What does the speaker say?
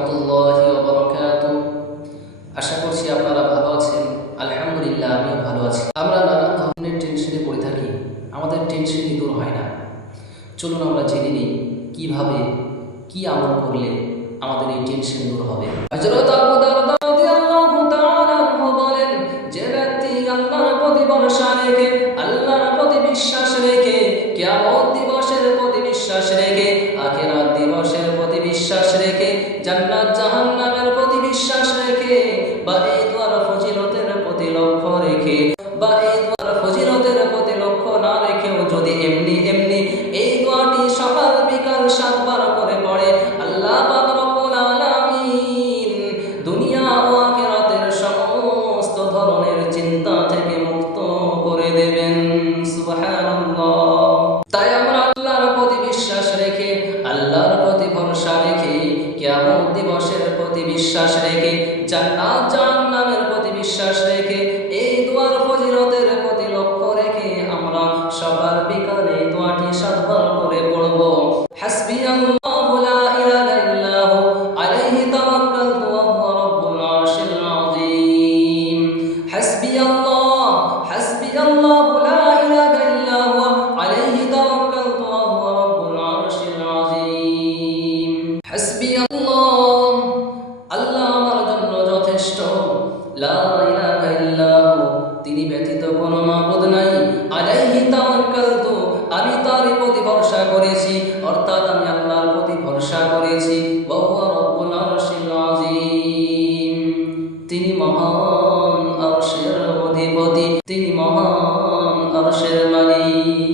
রাহমাতুল্লাহি ওয়া বারাকাতুহু। আশা করছি আপনারা ভালো আছেন। আলহামদুলিল্লাহ আমিও ভালো আছি। আমরা নানান ধরনের টেনশনে পড়ে থাকি, আমাদের টেনশনই দূর হয় না। চলুন আমরা জেনে নিই কিভাবে কি আমল করলে আমাদের এই টেনশন দূর হবে। হযরত আবু দারদা রাদিয়াল্লাহু তাআলা আনহু বলেন, যে ব্যক্তি আল্লাহর প্রতি ভরসা রেখে, আল্লাহর প্রতি বিশ্বাস রেখে, কিয়ামত দিবসের প্রতি বিশ্বাস রেখে, আখিরাত দিবসের প্রতি বিশ্বাস রেখে, জান্নাত জাহান্নামের প্রতি বিশ্বাস রেখে, বা এই দুয়ার ফজিলতের প্রতি লক্ষ্য রেখে, বা এই দুয়ার ফজিলতের প্রতি লক্ষ্য না রেখেও যদি এমনি এই দোয়াটি সকাল বিকাল 7 বার করে পড়ে, আল্লাহ পাক রব্বুল আলামিন দুনিয়া ও আখিরাতের সমস্ত ধরনের চিন্তা থেকে মুক্ত করে দেবেন। সুবহানাল্লাহ। তাই আমরা আল্লাহর প্রতি বিশ্বাস রেখে, আল্লাহর প্রতি ভরসা রেখে, কিয়ামত দিবসের প্রতি বিশ্বাস রেখে, জান্নাত জাহান্নামের প্রতি বিশ্বাস রেখে, এই দুয়ার ফজিলতের প্রতি লক্ষ্য রেখে আমরা সকাল বিকালে দোয়াটি 7 বার করে পড়ব। হাসবিয়াল্লাহু লা ইলাহা ইল্লাহু আলাইহি তাওয়াক্কালতু ওয়া হুয়া রাব্বুল আরশিল আযীম। হাসবিয়াল্লাহু লা ইলাহা ইল্লাহু আলাইহি তাওয়াক্কালতু ওয়া হুয়া রাব্বুল আরশিল আযীম। হাসবিয়াল্লাহ, আল্লাহ আমার জন্য যথেষ্ট। লা ইলাহা ইল্লাহু, তিনি ব্যতীত কোনো মাবুদ নাই। আলাইহি তাওয়াক্কালতু, আমি তারই প্রতি ভরসা করেছি, অর্থাৎ আমি আল্লাহর প্রতি ভরসা করেছি। ওয়া হুয়া রাব্বুল আরশিল আযীম, তিনি মহান আরশের অধিপতি, তিনি মহান আরশের মালিক।